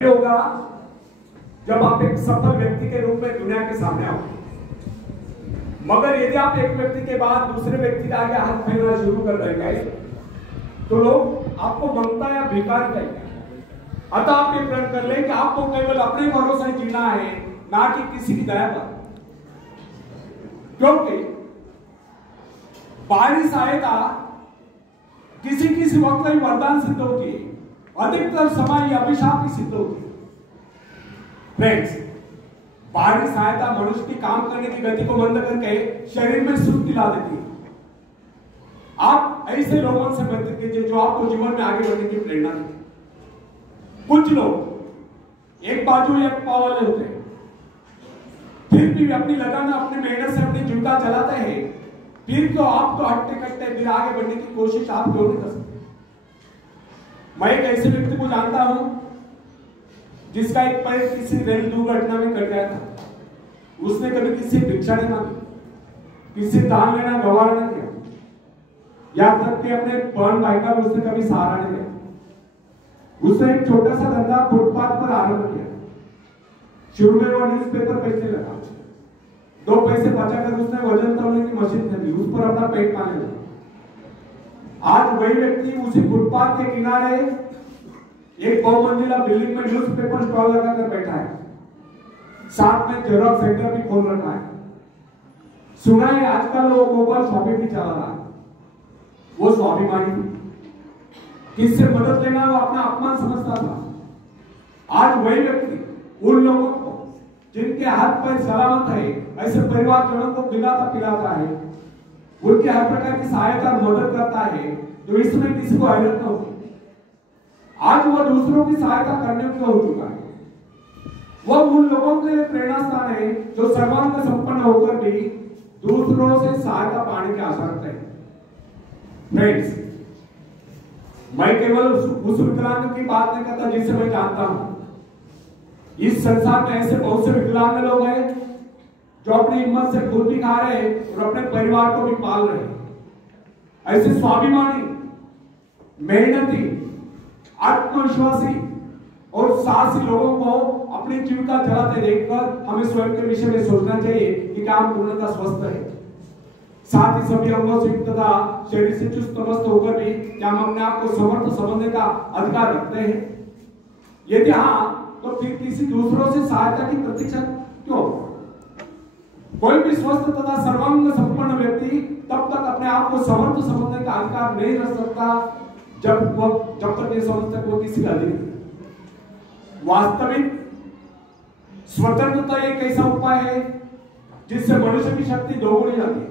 होगा जब आप एक सफल व्यक्ति के रूप में दुनिया के सामने आओगे। मगर यदि आप एक व्यक्ति के बाद दूसरे व्यक्ति के आगे हाथ फैलाना शुरू कर देंगे तो लोग आपको मंगता या भिखारी कहेंगे। अतः आप ये प्रण कर लें कि आपको केवल अपने भरोसे जीना है, ना कि किसी की दया पर। क्योंकि बाहरी सहायता किसी किसी वक्त ही वरदान सिद्ध होती है, अधिकतर समय अभिशाप ही सिद्ध होती है। फ्रेंड्स, बाहरी सहायता मनुष्य की काम करने की गति को मंद करके शरीर में सुस्ती ला देती है। आप ऐसे लोगों से मदद कीजिए जो आपको जीवन में आगे बढ़ने की प्रेरणा देते। कुछ लोग एक बाजू एक पाव वाले होते हैं, फिर भी अपनी लगन अपनी मेहनत से अपनी जीविका चलाते हैं, फिर तो आप तो हटते कटते फिर आगे बढ़ने की कोशिश आप क्यों नहीं कर सकते। मैं एक ऐसे व्यक्ति को जानता हूं जिसका एक पैर किसी रेल दुर्घटना में कट गया था। उसने कभी किसी भिक्षा नहीं मांगी, किसी दान लेना गवार नहीं किया, यहां तक कि अपने बहन भाई का उसने कभी सहारा नहीं दिया। उसने एक छोटा सा धंधा फुटपाथ पर आरंभ किया। शुरू में वो न्यूज़पेपर बेचने लगा, 2 पैसे बचाकर उसने वजन तौलने की मशीन खरीदी, उस पर अपना पेट पालने लगा। आज वही व्यक्ति उसी फुटपाथ के किनारे एक बहुमंजिला बिल्डिंग में न्यूज़पेपर स्टॉल लगाकर बैठा है, साथ में जेरॉक्स सेंटर भी खोल रखा है। सुना है आजकल वो मोबाइल शॉपिंग भी चला रहा है। वो स्वाभिमानी, किससे मदद लेना वो अपना अपमान समझता था। आज वही व्यक्ति उन लोगों को जिनके हाथ पैर सलामत है, ऐसे परिवारजनों को खिलाता पिलाता है, उनकी हर प्रकार की सहायता और मदद करता है, तो इसमें किसी को हैरत न होगी। आज वो दूसरों की सहायता करने को हो चुका है। वो उन लोगों के लिए प्रेरणा स्थान है जो सर्वांग संपन्न होकर भी दूसरों से सहायता पाने की आशा रखते हैं। फ्रेंड्स, मैं केवल उस विकलांग की बात नहीं करता जिसे मैं जानता हूं। इस संसार में ऐसे बहुत से विकलांग लोग हैं जो अपनी हिम्मत से खुद भी खा रहे हैं और अपने परिवार को भी पाल रहे हैं। ऐसे स्वाभिमानी, मेहनती, आत्मविश्वासी और साहसी लोगों को अपनी जीविका चलाते देखकर हमें स्वयं के विषय में सोचना चाहिए कि क्या हम पूर्णतः स्वस्थ है, साथ ही सभी अंगों से युक्त तथा शरीर से चुस्त मस्त होकर भी क्या हम अपने आप को समर्थ समझने का अधिकार रखते हैं। यदि हाँ, तो फिर किसी दूसरों से सहायता की प्रतीक्षा क्यों। कोई भी स्वस्थ तथा सर्वांग संपन्न व्यक्ति तब तक अपने आप को समर्थ समझने का अधिकार नहीं रख सकता जब तक ये समझता वो किसी का अधिकार। वास्तविक स्वतंत्रता एक ऐसा उपाय है जिससे मनुष्य की शक्ति दोगुनी जाती है।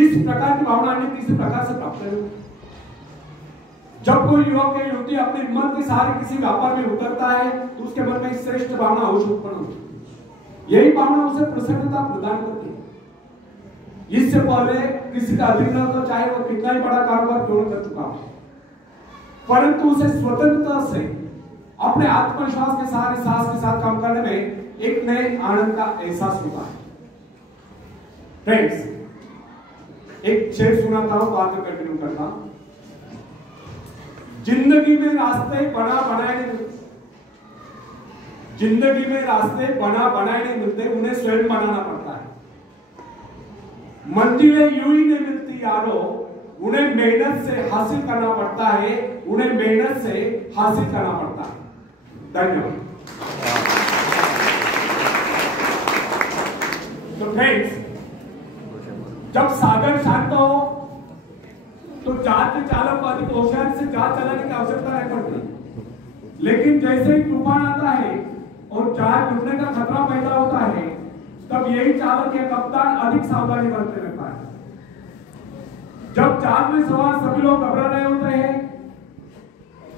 इस प्रकार की भावना अन्य किसी प्रकार से प्राप्त है। जब कोई युवक या युवती अपनी हिम्मत के सहारे किसी व्यापार में उतरता है तो उसके मन में श्रेष्ठ भावना अवश्य उत्पन्न होती है। यही भावना उसे प्रसन्नता प्रदान करती है। इससे पहले किसी का अधिकार तो चाहे वो कितना ही बड़ा कारोबार क्यों कर चुका हो, परंतु उसे स्वतंत्रता से अपने आत्मविश्वास के सहारे साहस के साथ काम करने में एक नए आनंद का एहसास होता है। फ्रेंड्स, एक शेर सुनाता हूं, बाद में कंटिन्यू करता हूं। जिंदगी में रास्ते बना बनाए नहीं मिलते, जिंदगी में रास्ते बना बनाए नहीं मिलते, उन्हें स्वयं बनाना पड़ता है। मंजिलें यूं ही नहीं मिलती यारो, उन्हें मेहनत से हासिल करना पड़ता है, उन्हें मेहनत से हासिल करना पड़ता है। धन्यवाद। तो फ्रेंड्स, जब सागर शांत हो तो जहाज के चालक को अधिक होशियारी से जहाज चलाने की आवश्यकता नहीं पड़ती, लेकिन जैसे ही तूफान आता है और जहाज डूबने का खतरा पैदा होता है, तब यही चालक या कप्तान अधिक सावधानी बरतने लगता है। जब जहाज में सवार सभी लोग घबरा रहे होते हैं,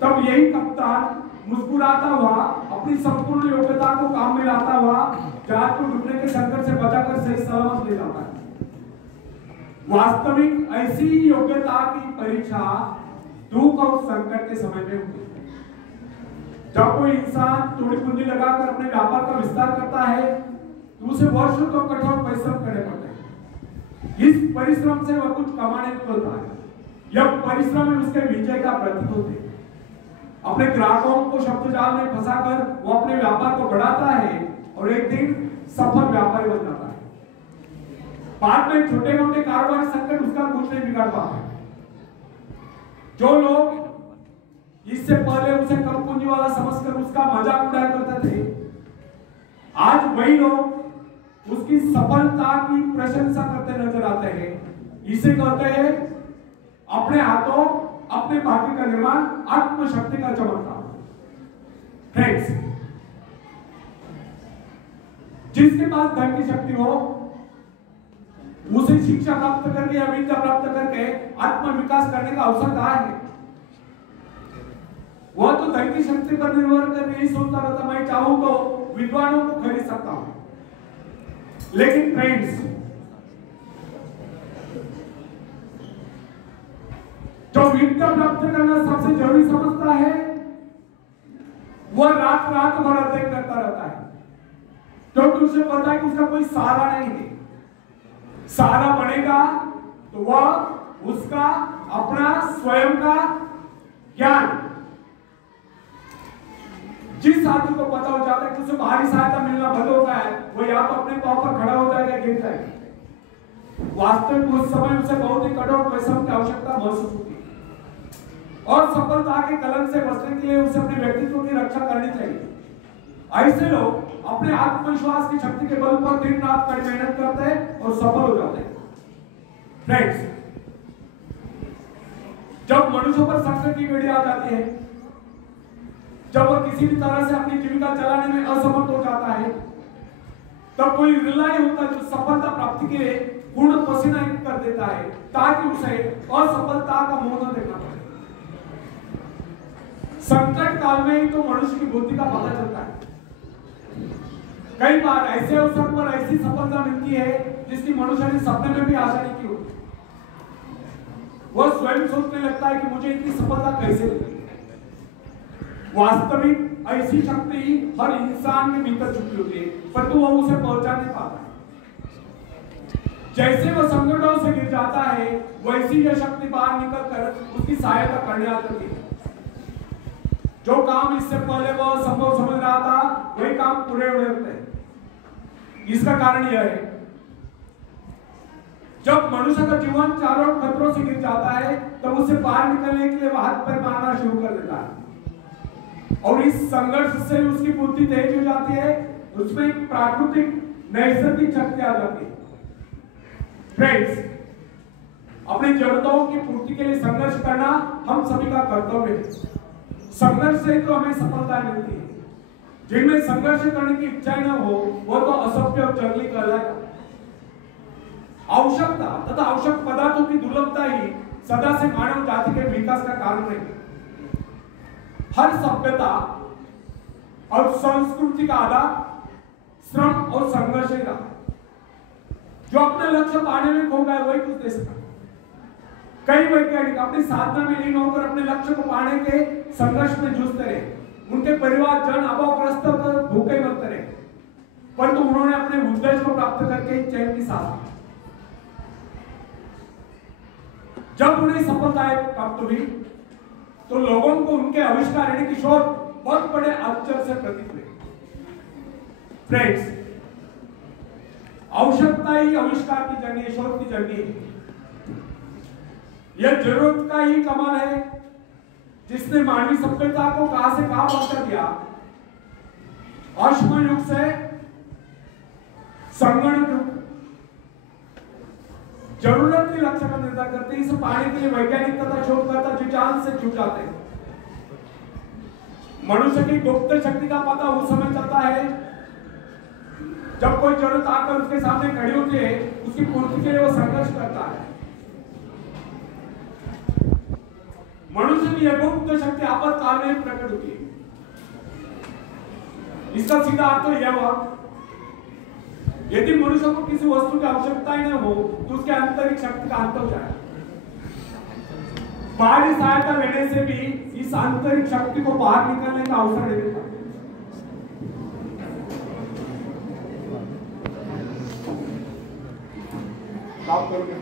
तब यही कप्तान मुस्कुराता हुआ अपनी संपूर्ण योग्यता को काम में लाता हुआ जहाज को डूबने के संकट से बचाकर सही सलामत ले जाता है। वास्तविक ऐसी योग्यता की परीक्षा दुख और संकट के समय में होती है। जब कोई इंसान थोड़ी पूंजी लगाकर अपने व्यापार का विस्तार करता है तो उसे वर्षों तो कठोर परिश्रम करने पड़ते हैं। इस परिश्रम से वह कुछ कमाने को मिलता है। यह परिश्रम उसके विजय का प्रतीक होते हैं। अपने ग्राहकों को शब्द जाल में फंसाकर वो अपने व्यापार को बढ़ाता है और एक दिन सफल व्यापारी बन जाता है। बाद में छोटे मोटे कारोबारी संकट उसका कुछ नहीं बिगाड़ पाते। जो लोग इससे पहले उसे कम पूंजी वाला समझकर उसका मजाक उड़ाया करते थे, आज वही लोग उसकी सफलता की प्रशंसा करते नजर आते हैं। इसे कहते हैं अपने हाथों अपने भाग्य का निर्माण, आत्मशक्ति का चमत्कार। फ्रेंड्स, जिसके पास धन की शक्ति हो उसे शिक्षा प्राप्त करके या विद्या प्राप्त करके आत्म विकास करने का अवसर कहाँ है? वह तो धन की शक्ति पर निर्भर कर यही सोचता रहता, मैं चाहूं तो विद्वानों को खरीद सकता हूं। लेकिन फ्रेंड्स, जो विद्या प्राप्त करना सबसे जरूरी समझता है वह रात रात भर अध्ययन करता रहता है, क्योंकि उसे पता है कि उसका कोई सहारा नहीं है। सहारा बनेगा तो वह उसका अपना स्वयं का ज्ञान, जिस आदमी को पता हो जाता है कि उसे बाहरी सहायता मिलना बंद होता है, वो या तो अपने पांव पर खड़ा हो जाएगा, गिर जाएगा। वास्तविक उस समय उसे बहुत ही कठोर परिश्रम की आवश्यकता महसूस होती है और सफलता के कलंक से बचने के लिए उसे अपने व्यक्तित्व की रक्षा करनी चाहिए। ऐसे लोग अपने आत्मविश्वास की शक्ति के बल पर दिन रात कड़ी मेहनत करते हैं और सफल हो जाते हैं। फ्रेंड्स, जब मनुष्यों पर संकट की घड़ी आ जाती है, जब वह किसी भी तरह से अपनी जीविका चलाने में असमर्थ हो जाता है, तब कोई रिलाई होता है जो सफलता प्राप्ति के लिए पूर्ण पसीना कर देता है ताकि उसे असफलता का मुंह न देखना पड़े। संकट काल में ही तो मनुष्य की बुद्धि का पता चलता है। कई बार ऐसे अवसर पर ऐसी सफलता मिलती है जिसकी मनुष्य ने सपने में भी आशा नहीं की होती। वह स्वयं सोचने लगता है कि मुझे इतनी सफलता कैसे मिली। वास्तविक ऐसी शक्ति हर इंसान के भीतर छुपी होती है, परंतु वह उसे पहचान नहीं पाता। जैसे वह संकटों से गिर जाता है, वैसी यह शक्ति बाहर निकलकर उसकी सहायता करने आ जाती है। जो काम इससे पहले वह संभव समझ रहा था, वही काम पूरे हो जाते हैं। इसका कारण यह है, जब मनुष्य का जीवन चारों खतरों से गिर जाता है, तब उसे बाहर निकलने के लिए वह हाथ पैर मारना शुरू कर देता है और इस संघर्ष से उसकी बुद्धि तेज हो जाती है, उसमें प्राकृतिक नैसर्गिक शक्ति आ जाती है। फ्रेंड्स, अपनी जरूरतों की पूर्ति के लिए संघर्ष करना हम सभी का कर्तव्य है। संघर्ष से तो हमें सफलता मिलती है। जिनमें संघर्ष करने की इच्छा न हो, वो तो असभ्य और जंगली कहलाएगा। आवश्यकता तथा आवश्यक पदार्थों की दुर्लभता ही सदा से मानव जाति के विकास का कारण है। हर सभ्यता और संस्कृति का आधार श्रम और संघर्ष ही रहा। जो अपने लक्ष्य पाने में खो गया वही कुछ दे सका। कई वैज्ञानिक अपनी साधना में लीन होकर अपने लक्ष्य को पाने के संघर्ष में जूझते रहे। उनके परिवार जन अभावग्रस्त होकर भूखे मरते रहे, परंतु उन्होंने अपने उद्देश्य को प्राप्त करके चैन की सांस। जब उन्हें सफलताएं प्राप्त हुई तो लोगों को उनके आविष्कार यानी कि शोध बहुत बड़े आश्चर्य से प्रतीत हुए। फ्रेंड्स, आवश्यकता ही आविष्कार की जर्नी, शोध की जर्नी है। यह जरूरत का ही कमाल है जिसने मानवीय सभ्यता को कहां से कहां पहुंचा दिया। अश्म युग से संगणक युग, जरूरत की लक्ष्य का निर्धारण करते हैं। इसे पाने के लिए वैज्ञानिक तथा शोधकर्ता जी जान से छूट जाते हैं। मनुष्य की गुप्त शक्ति का पता उस समय चलता है जब कोई जरूरत आकर उसके सामने खड़ी होती है, उसकी पूर्ति के लिए वो संघर्ष करता है। मनुष्य की यह गुप्त शक्ति आपातकाल में प्रकट होती है। इसका सीधा अर्थ तो यह हुआ, यदि मनुष्य को किसी वस्तु की आवश्यकता ही न हो तो उसके आंतरिक शक्ति का अंत हो जाए। बाहरी सहायता लेने से भी इस आंतरिक शक्ति को बाहर निकलने का अवसर नहीं देता। आप करोगे